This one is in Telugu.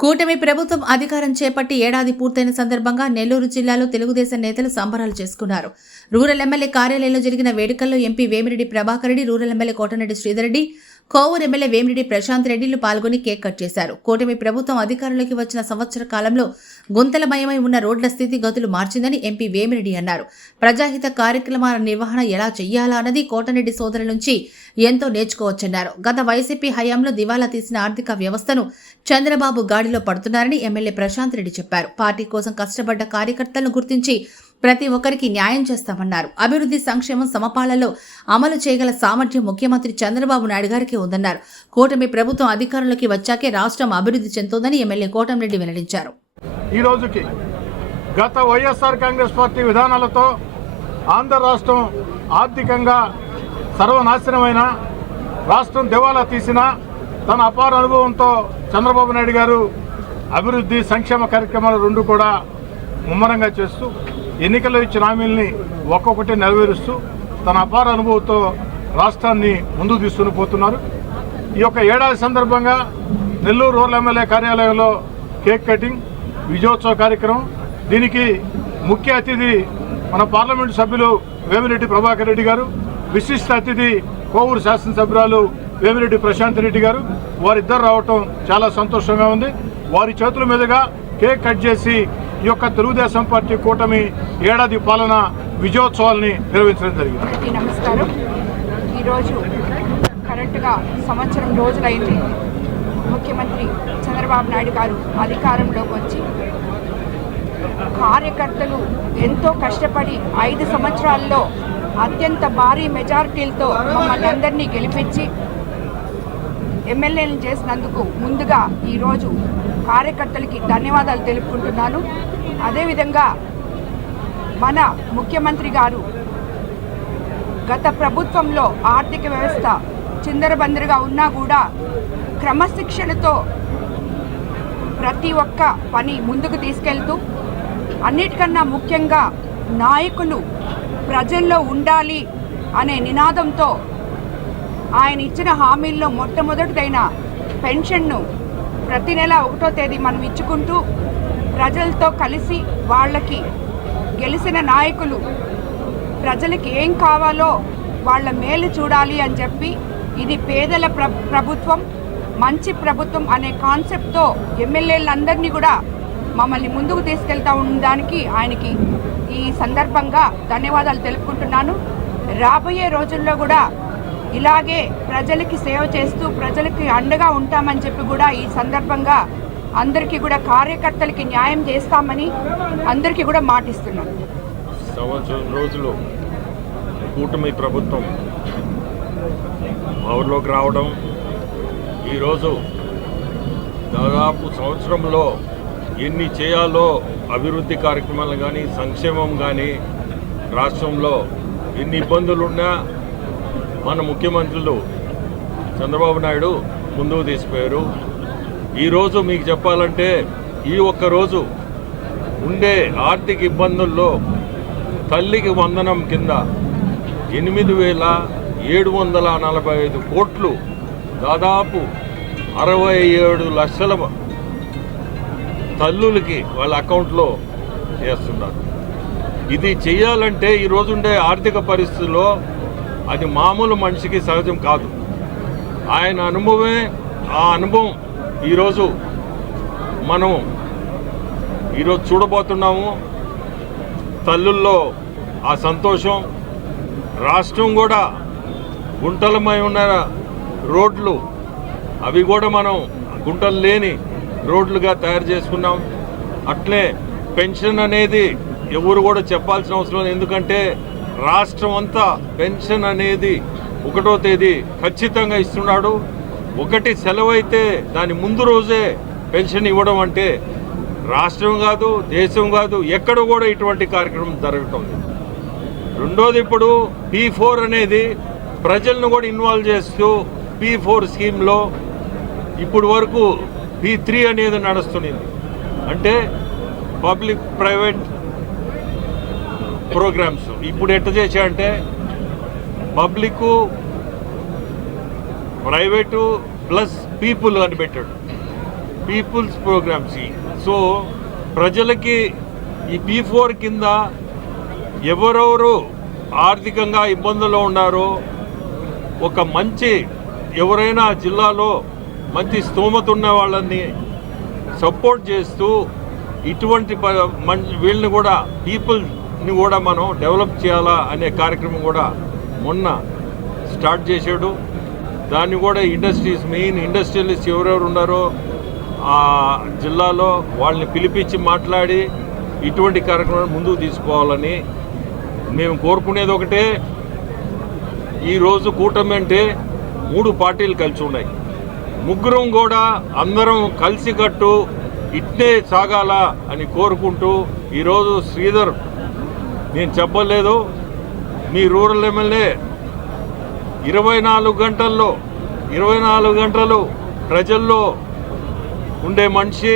కూటమి ప్రభుత్వం అధికారం చేపట్టి ఏడాది పూర్తయిన సందర్భంగా నెల్లూరు జిల్లాలో తెలుగుదేశం నేతలు సంబరాలు చేసుకున్నారు. రూరల్ ఎమ్మెల్యే కార్యాలయంలో జరిగిన వేడుకల్లో MP Vemireddy Prabhakar Reddy rural MLA Kotareddy Sridhar Reddy Kovur MLA Vemireddy Prashanth రెడ్డిలు పాల్గొని కేక్ కట్ చేశారు. కూటమి ప్రభుత్వం అధికారంలోకి వచ్చిన సంవత్సర కాలంలో గుంతలమయమై ఉన్న రోడ్ల స్థితి గతులు మార్చిందని ఎంపీ వేమిరెడ్డి అన్నారు. ప్రజాహిత కార్యక్రమాల నిర్వహణ ఎలా చేయాలా అన్నది కోటరెడ్డి సోదరుల నుంచి ఎంతో నేర్చుకోవచ్చన్నారు. గత వైసీపీ హయాంలో దివాలా తీసిన ఆర్థిక వ్యవస్థను చంద్రబాబు గాడిలో పడుతున్నారని ఎమ్మెల్యే ప్రశాంత్ రెడ్డి చెప్పారు. పార్టీ కోసం కష్టపడ్డ కార్యకర్తలను గుర్తించి ప్రతి ఒక్కరికి న్యాయం చేస్తామన్నారు. అభివృద్ధి సంక్షేమం సమపాలలో అమలు చేయగల సామర్థ్యం ముఖ్యమంత్రి చంద్రబాబు నాయుడు గారికి ఉందన్నారు. కూటమి ప్రభుత్వం అధికారంలోకి వచ్చాకే రాష్ట్రం అభివృద్ధి చెందుతోందని ఎమ్మెల్యే కోటంరెడ్డి వెల్లడించారు. ఈ రోజుకి గత వైఎస్ఆర్ కాంగ్రెస్ పార్టీ విధానాలతో ఆంధ్ర రాష్ట్రం ఆర్థికంగా సర్వనాశనమైన రాష్ట్రం దివాలా తీసిన తన అపార అనుభవంతో చంద్రబాబు నాయుడు గారు అభివృద్ధి సంక్షేమ కార్యక్రమాలు రెండు కూడా ముమ్మరంగా చేస్తూ ఎన్నికల్లో ఇచ్చిన హామీల్ని ఒక్కొక్కటి నెరవేరుస్తూ తన అపార అనుభవంతో రాష్ట్రాన్ని ముందుకు తీసుకుని పోతున్నారు. ఈ యొక్క ఏడాది సందర్భంగా నెల్లూరు రూరల్ ఎమ్మెల్యే కార్యాలయంలో కేక్ కటింగ్ విజయోత్సవ కార్యక్రమం. దీనికి ముఖ్య అతిథి మన పార్లమెంటు సభ్యులు వేమిరెడ్డి ప్రభాకర్ రెడ్డి గారు విశిష్ట అతిథి కోవూరు శాసనసభ్యురాలు వేమిరెడ్డి ప్రశాంత్ రెడ్డి గారు. వారిద్దరు రావటం చాలా సంతోషంగా ఉంది. వారి చేతుల మీదుగా కేక్ కట్ చేసి ఈ యొక్క తెలుగుదేశం పార్టీ కూటమి ఏడాది పాలన విజయోత్సవాల్ని నిర్వహించడం జరిగింది. నమస్కారం. ఈరోజు కరెక్ట్గా సంవత్సరం రోజులైంది. ముఖ్యమంత్రి చంద్రబాబు నాయుడు గారు అధికారంలోకి వచ్చి కార్యకర్తలు ఎంతో కష్టపడి ఐదు సంవత్సరాల్లో అత్యంత భారీ మెజారిటీలతో మమ్మల్ని అందరినీ గెలిపించి ఎమ్మెల్యేలను చేసినందుకు ముందుగా ఈరోజు కార్యకర్తలకి ధన్యవాదాలు తెలుపుకుంటున్నాను. అదేవిధంగా మన ముఖ్యమంత్రి గారు గత ప్రభుత్వంలో ఆర్థిక వ్యవస్థ చిందరబందరగా ఉన్నా కూడా క్రమశిక్షణతో ప్రతి ఒక్క పని ముందుకు తీసుకెళ్తూ అన్నిటికన్నా ముఖ్యంగా నాయకులు ప్రజల్లో ఉండాలి అనే నినాదంతో ఆయన ఇచ్చిన హామీల్లో మొట్టమొదటిదైన పెన్షన్ను ప్రతి నెల ఒకటో తేదీ మనం ఇచ్చుకుంటూ ప్రజలతో కలిసి వాళ్ళకి గెలిచిన నాయకులు ప్రజలకి ఏం కావాలో వాళ్ళ మేలు చూడాలి అని చెప్పి ఇది పేదల ప్ర ప్రభుత్వం మంచి ప్రభుత్వం అనే కాన్సెప్ట్తో ఎమ్మెల్యేలందరినీ కూడా మమ్మల్ని ముందుకు తీసుకెళ్తా ఉండడానికి ఆయనకి ఈ సందర్భంగా ధన్యవాదాలు తెలుపుకుంటున్నాను. రాబోయే రోజుల్లో కూడా ఇలాగే ప్రజలకి సేవ చేస్తూ ప్రజలకి అండగా ఉంటామని చెప్పి కూడా ఈ సందర్భంగా అందరికీ కూడా కార్యకర్తలకి న్యాయం చేస్తామని అందరికీ కూడా మాటిస్తున్నాను. సంవత్సరం రోజులు కూటమి ప్రభుత్వం పవర్లోకి రావడం ఈరోజు దాదాపు సంవత్సరంలో ఎన్ని చేయాలో అభివృద్ధి కార్యక్రమాలు కానీ సంక్షేమం కానీ రాష్ట్రంలో ఎన్ని ఇబ్బందులున్నా మన ముఖ్యమంత్రులు చంద్రబాబు నాయుడు ముందుకు తీసిపోయారు. ఈరోజు మీకు చెప్పాలంటే ఈ ఒక్క రోజు ఉండే ఆర్థిక ఇబ్బందుల్లో తల్లికి వందనం కింద ఎనిమిది వేల ఏడు వందల నలభై ఐదు కోట్లు దాదాపు అరవై ఏడు లక్షల తల్లులకి వాళ్ళ అకౌంట్లో వేస్తున్నారు ఇది చేయాలంటే ఈరోజు ఉండే ఆర్థిక పరిస్థితుల్లో అది మామూలు మనిషికి సహజం కాదు. ఆయన అనుభవమే ఆ అనుభవం ఈరోజు మనం ఈరోజు చూడబోతున్నాము. తల్లుల్లో ఆ సంతోషం రాష్ట్రం కూడా గుంటలమై ఉన్న రోడ్లు. అవి కూడా మనం గుంటలు లేని రోడ్లుగా తయారు చేసుకున్నాం. అట్లే పెన్షన్ అనేది ఎవరు కూడా చెప్పాల్సిన అవసరం లేదు. ఎందుకంటే రాష్ట్రం అంతా పెన్షన్ అనేది ఒకటో తేదీ ఖచ్చితంగా ఇస్తున్నాడు. ఒకటి సెలవు అయితే దాని ముందు రోజే పెన్షన్ ఇవ్వడం అంటే రాష్ట్రం కాదు దేశం కాదు ఎక్కడ కూడా ఇటువంటి కార్యక్రమం జరగటం లేదు. రెండోది ఇప్పుడు పీ ఫోర్ అనేది ప్రజలను కూడా ఇన్వాల్వ్ చేస్తూ పీ ఫోర్ స్కీమ్లో ఇప్పుడు వరకు పీ త్రీ అనేది నడుస్తుంది అంటే పబ్లిక్ ప్రైవేట్ ప్రోగ్రామ్స్. ఇప్పుడు ఎట్ట చేశాయంటే పబ్లిక్ ప్రైవేటు ప్లస్ పీపుల్ అని పెట్టాడు. Peoples programmes. సో ప్రజలకి ఈ పీ ఫోర్ కింద ఎవరెవరు ఆర్థికంగా ఇబ్బందుల్లో ఉన్నారో ఒక మంచి ఎవరైనా జిల్లాలో మంచి స్తోమత ఉన్న వాళ్ళని సపోర్ట్ చేస్తూ ఇటువంటి ప- వీళ్ళని కూడా పీపుల్ని కూడా మనం డెవలప్ చేయాలా అనే కార్యక్రమం కూడా మొన్న స్టార్ట్ చేశాడు. దాన్ని కూడా ఇండస్ట్రీస్ మెయిన్ ఇండస్ట్రియలిస్ట్ ఎవరెవరు ఉన్నారో ఆ జిల్లాలో వాళ్ళని పిలిపించి మాట్లాడి ఇటువంటి కార్యక్రమాన్ని ముందుకు తీసుకోవాలని మేము కోరుకునేది ఒకటే. ఈరోజు కూటమి అంటే మూడు పార్టీలు కలిసి ఉన్నాయి. ముగ్గురం కూడా అందరం కలిసికట్టు ఇట్నే సాగాల అని కోరుకుంటూ ఈరోజు శ్రీధర్ నేను చెప్పలేదు మీ రూరల్ ఎమ్మెల్యే ఇరవై నాలుగు గంటల్లో ఇరవై నాలుగు గంటలు ప్రజల్లో ఉండే మనిషి